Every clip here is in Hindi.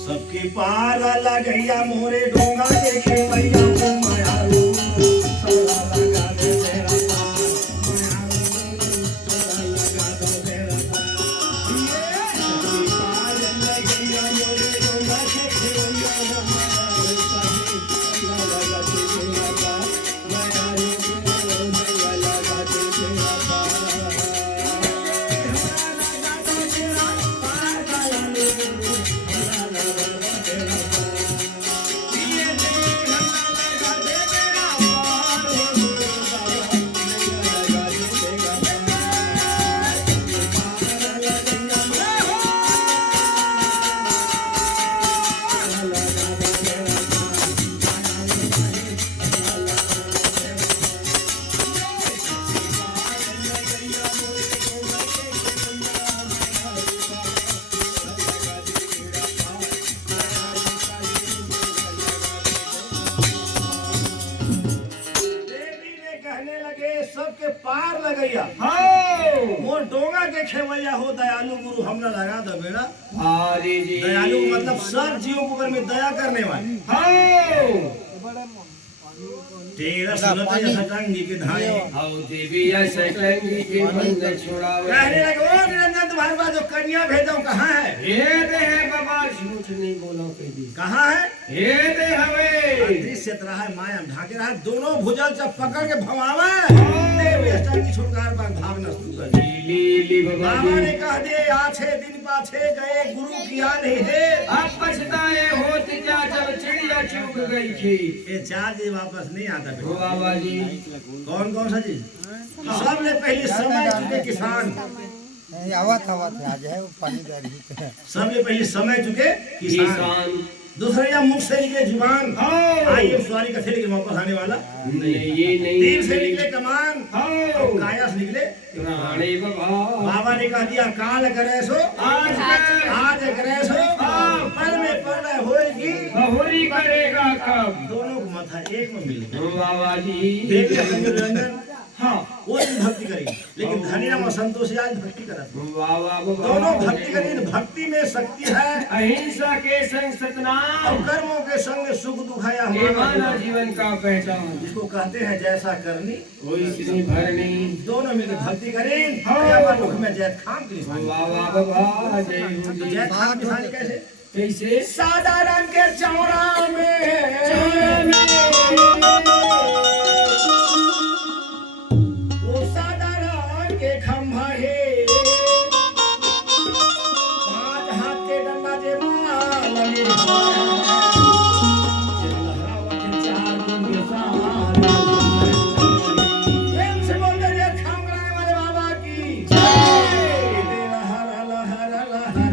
सबके पार लगैया मोरे डोंगा देखे भैया को माया रो सारा लगा दे तेरा पार माया रो सारा लगा दे तेरा पार ये सबके पार लगैया मोरे डोंगा देखे भैया को माया रो सारा लगा दे तेरा पार माया रो सारा लगा दे तेरा पार सबके पार लगैया मोर डोंगा के खेवैया हो दयालु गुरु हमरा लगा दो बेड़ा। अरे जी दयालु मतलब सब जीवों के ऊपर में दया करने वाले। तेरा सुनत है सटंगी के धाए आओ देवी या सटंगी के बंद छुड़ावे। कहने लगे ओ निरंजन तुम्हारे पास जो कन्या भेजा हूं कहां है? ये दे है बाबा झूठ नहीं बोलो कह दी। कहां है? ये दे हवे दृश्य तरह है माया ढाके रहा दोनों भुजल से पकड़ के भवावे देवी अष्टांगी छुटकार पर भागना शुरू कर दी। ली बाबा ने कह दे आछे दिन पाछे गए गुरु किया नहीं है अब पछताए होत क्या जब चिड़िया चूक गई थी। ये चार दिन वापस नहीं आता ओ बाबा जी कौन कौन सा चीज सबने पहले समय चुके किसान आवत आज है पानी दे रही सबने पहले समय चुके किसान दूसरे या मुख से निकले जुबान आइए सवारी का से लेके वापस आने वाला नहीं ये नहीं तीर से निकले कमान काया से निकले रानी बाबा। बाबा ने कह दिया काल करे सो आज करे सो पल में पल होएगी बहुरी करेगा कब दोनों को मथा एक में मिल ओ बाबा जी देवी निरंजन हाँ वो दिन भक्ति करेगी लेकिन धनी राम संतोष आज भक्ति करत बाबा दोनों भक्ति करेंगे भक्ति में शक्ति है अहिंसा के संग सतनाम और कर्मों के संग सुख दुखाया ये मानव जीवन का पहचान जिसको कहते हैं जैसा करनी वैसी भरनी। दोनों मिलकर भक्ति करें मुख में जैत खान की निशानी। बाबा बाबा जय हो तो जैत खान की निशानी कैसे कैसे सादा रंग के चौरा में वो सादा रंग के खंभा है पांच हाथ के डंडा जे माल लगे लहरावत चार गुण के सहारे प्रेम से बोल दे जैत खान कराने वाले बाबा की जय। तेरा हर लहर लहर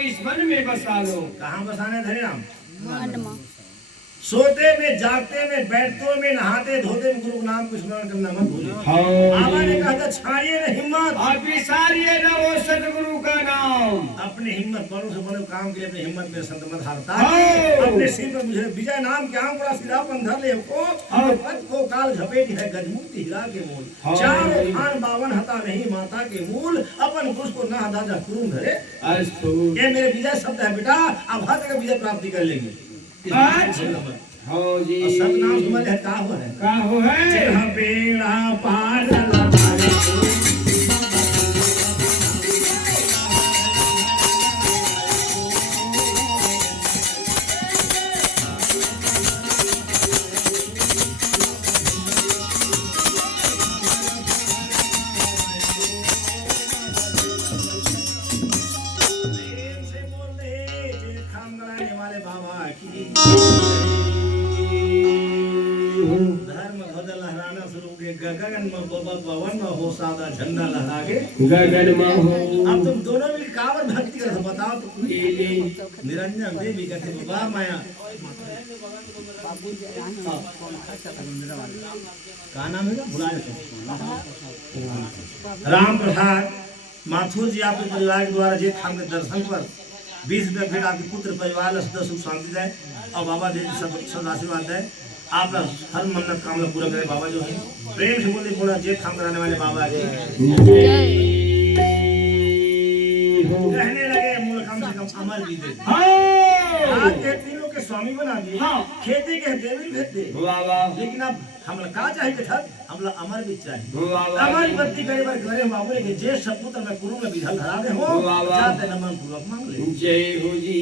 इस वन में बसा लो। कहाँ बसाने धरे राम? सोते में, जागते में, बैठते में, नहाते धोते में गुरु नाम को स्मरण करना मत भूलिए। बाबा ने कहा था छाड़िए न हिम्मत, आप विसारिए न वो सतगुरु का नाम। अपने हिम्मत बड़ों से बड़े काम के लिए अपनी हिम्मत में संत मत हारता। हाँ। अपने सिर पर मुझे विजय नाम के आंकुरा सिरा पंधर ले को पद को काल झपेट है गजमूर्ति हीरा के मूल। हाँ। चारों खान बावन हता नहीं माता के मूल, अपन पुरुष को न हता जा कुरुम धरे। अस्तु। ये मेरे विजय शब्द है बेटा, अब हर जगह विजय प्राप्ति कर लेंगे। हो जी। और सतनाम तुम्हारे है का हो है? का हो है? जहाँ बेड़ा पार लगाए धर्म ध्वज लहराना शुरू के गगन में पवन में हो सादा झंडा लहरा के गगन में हो। अब तुम दोनों मिल कावर भक्ति कर बताओ तो। निरंजन देवी कहते बाबा माया का नाम है भुला राम प्रसाद माथुर जी आपके परिवार के द्वारा जेठ खान के दर्शन पर 20 रुपये भेंट आपके पुत्र परिवार सदा सुख शांति जाए और बाबा जी सब आशीर्वाद दें। आप हर मन्नत कामना पूरा करें। बाबा जो है प्रेम से बोले पूरा जेठ काम कराने वाले बाबा जी कहने लगे मूल कम से कम अमर भी दे। आज के तीनों के स्वामी बना दिए। खेती के देवी भेज दे। लेकिन अब हमला का चाहिए था? हमला अमर भी चाहिए। अमर बत्ती करे बार करे बाबू के जे सपुत्र में कुरु में विधल धरा दे हो जाते नमन पूर्वक मांग ले। जय हो जी।